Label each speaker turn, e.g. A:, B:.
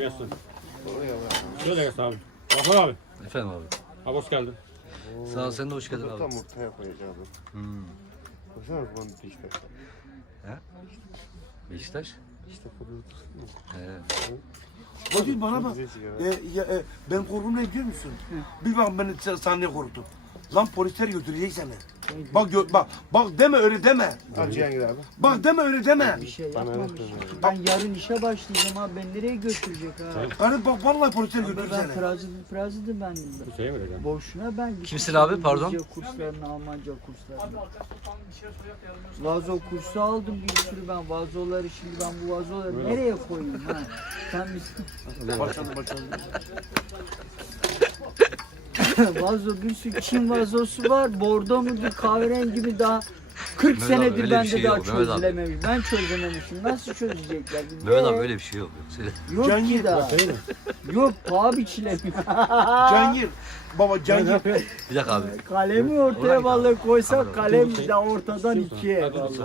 A: gelsin. Şöyle gelsin abi. Bakın abi.
B: Efendim abi.
A: Abi hoş geldin.
B: Sağ ol, sen de hoş geldin
C: Tam
B: abi.
C: ortaya koyacağım. Baksana bu bana Beşiktaş.
B: Beşiktaş.
C: İşte kadın.
D: Hadi bana bak. Ben korkum ne biliyor musun? Bir bak beni sahneye korktum. Lan polisler götürecek seni. Bak bak deme öyle deme.
C: Acıyan gir abi.
D: Bak deme öyle deme.
E: Bir şey
C: Bana
E: yapmamış.
C: öğretmedi.
E: Ben yarın işe başlayacağım abi. Ben nereye götürecek ha?
D: Hani bak vallahi polisler
E: Abi
D: götürür
E: ben
D: seni.
E: Frazi'de ben.
A: Bu şeye mi vereceğim?
E: Boşuna ben
B: Kimsin abi, pardon?
E: İngilizce kurslarına, Almanca kurslarına. Vazo kursu aldım bir sürü ben vazoları şimdi ben bu vazoları nereye koyayım ha? Sen
D: Başladı.
E: vazo bir sürü Çin vazosu var. Bordo mudur kahverengi mi daha 40
B: Mehmet abi,
E: senedir
B: öyle bir
E: bende
B: şey
E: daha
B: yok, Mehmet abi.
E: çözülememiş. Ben çözememişim. Nasıl çözecekler?
B: Mehmet abi öyle bir şey yok. Söyle.
E: Yok
D: Can
E: ki
D: Yiğit,
E: daha. Yok paha biçilemiyor.
D: Cangir. Baba Cangir.
B: Bir dakika abi.
E: Kalemi ortaya vallahi koysak kalem de ortadan ikiye. vallahi.